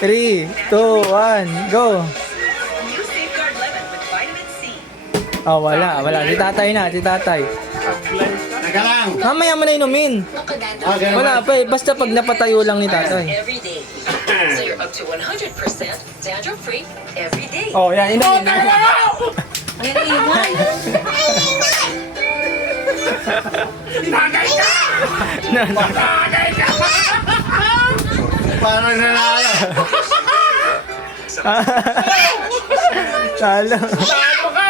3, 2, 1, go! New Safeguard Lemon with vitamin C. Oh, wala. Si tatay na, si tatay. Teka lang. Mamaya mo na inumin. Ganun Wala ba? pa eh, basta pag napatayo lang ni tatay. Every day. So you're up to 100% dandruff-free every day. Oh, yan, inumin. Tagay ka! Tagay ka! Parang nanalo. Talo. Talo ka!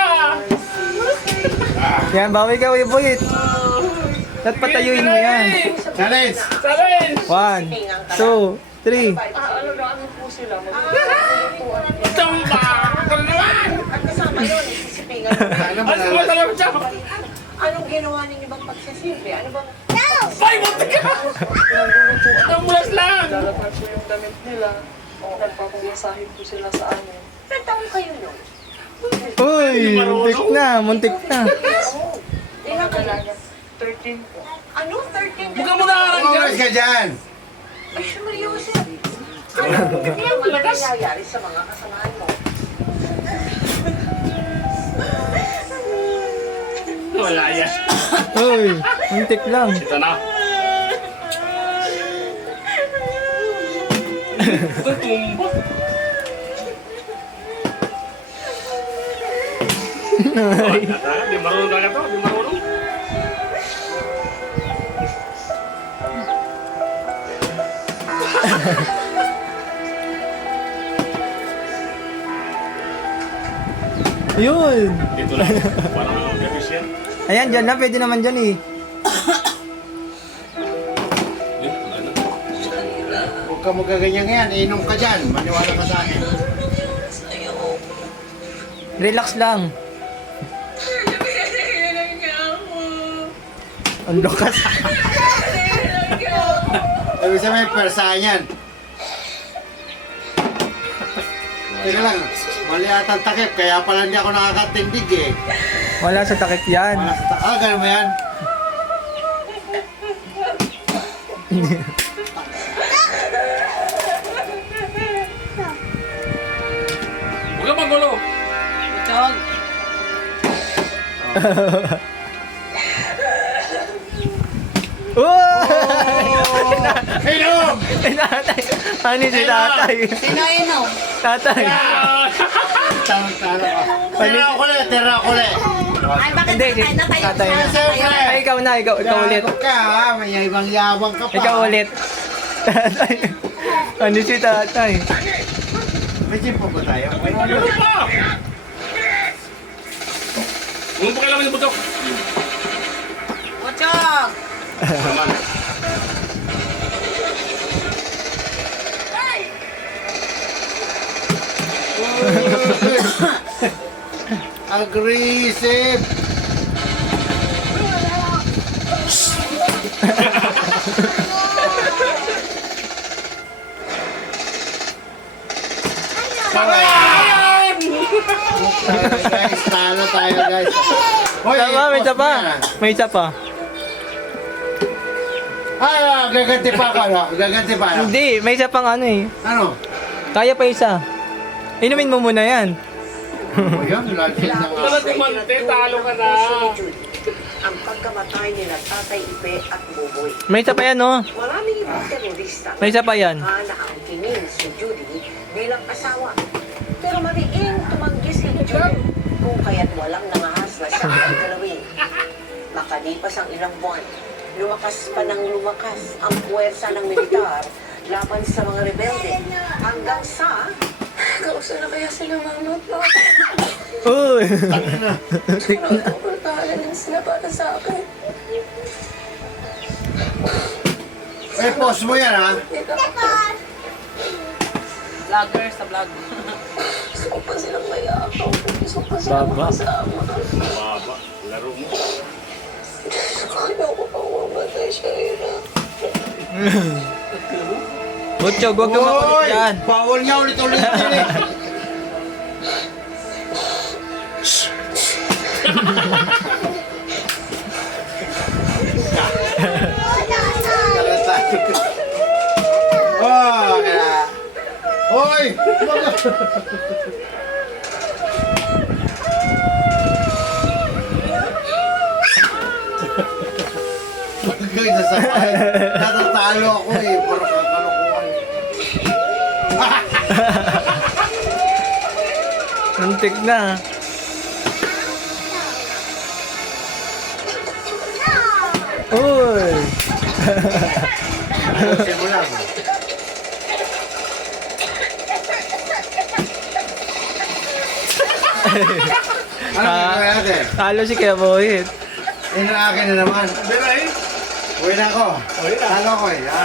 Yan, bawi ka, Wiboy. At patayuin mo yan. Challenge. Challenge! 1, 2, 3. Tumba! Ito naman! At kasama yun, isisipingan mo. Ano ba? Ano ba talaga siya? Anong ginawa ninyo bang pagsisilbi? Ano bang Ay, buti ka! Ang mulas lang! Lalabas ko yung damit nila. Nagpapamasahid ko sila sa amin. ilang taon kayo nun? Uy, muntik na. Ilang kayo? 13 po. Ano? 13? Buka mo na harang dyan! Umawas ka dyan. Ay, sumeryoso. Ano ang mga nangyayari sa mga kasamahan mo? Wala yan. Uy, muntik lang. Ito na. Ito tumba. Di marunong talaga to. Di marunong. Yun. Dito lang. Parang gabis yan. Ayan, dyan na. Pwede naman dyan eh. Ano? Huwag ka magaganyan yan. Inom ka dyan. Maniwala ka sa akin. Relax lang. Ang lakas. Ibig sabihin, persahan yan. Teka lang. Mali ata ang takip. Kaya pala hindi ako nakakatindig eh. Wala sa takip yan. Ganun ba yan? Huwag ka magulo. Inom! Tatay. Ano si tatay? Sino inom? Tatay. Tama-tama ka. Tira ako ulit. Ay, bakit Hindi, natayo? tatay na. Siyempre. Ay, ikaw na. Ikaw ulit. Huwag ka ha. May ibang yabang ka pa. Ikaw ulit. Tatay. Ano si tatay? May gym pa ba tayo? Ano pa? Huwag pa kailangan yung butok. Ochok! Naman. Aggressive! Guys, talo tayo guys. Hoy, Tama, may isa pa. May isa pa. Gaganti pa ako, no? Gaganti pa, no? Hindi, may isa pang ano eh. Ano? Kaya pa isa. Inumin mo muna yan. O yan, lagi na nga. Talagang tumante, talo ka na. Ang pagkamatay nila Tatay Ipe at Buboy. May isa pa yan, no? Maraming ibang terorista May isa pa yan. na ang tingin si Judy bilang asawa. Pero mariing tumanggi si Judy kung kaya't walang nangahas na siya ang galawin. Makalipas ang ilang buwan, lumakas pa ng lumakas ang puwersa ng militar laban sa mga rebelde hanggang sa... Kausa na kaya sila mama at papa. Uy. Nagpapaltahan din sila para sa akin. Eh, post mo yan, ha? Vlogger sa vlog. Gusto ko pa silang mayakaw. Gusto ko pa silang Baba. makasama. Mababa. Laro mo. Ayoko pa mamatay siya, Ira. Butchog, huwag kang makulit yan. Bawal nga ulit-ulit yan eh. Oh, kaya. Hoy! Bagay na sa bahay. Natatalo ako eh. Parang kakalokohan. Antik na. Uy! Ayusin mo lang. Ano gagawin natin? Talo si Kuya Boyet. Yun ang akin na naman. Uwi na ako. Talo ko eh. Ha?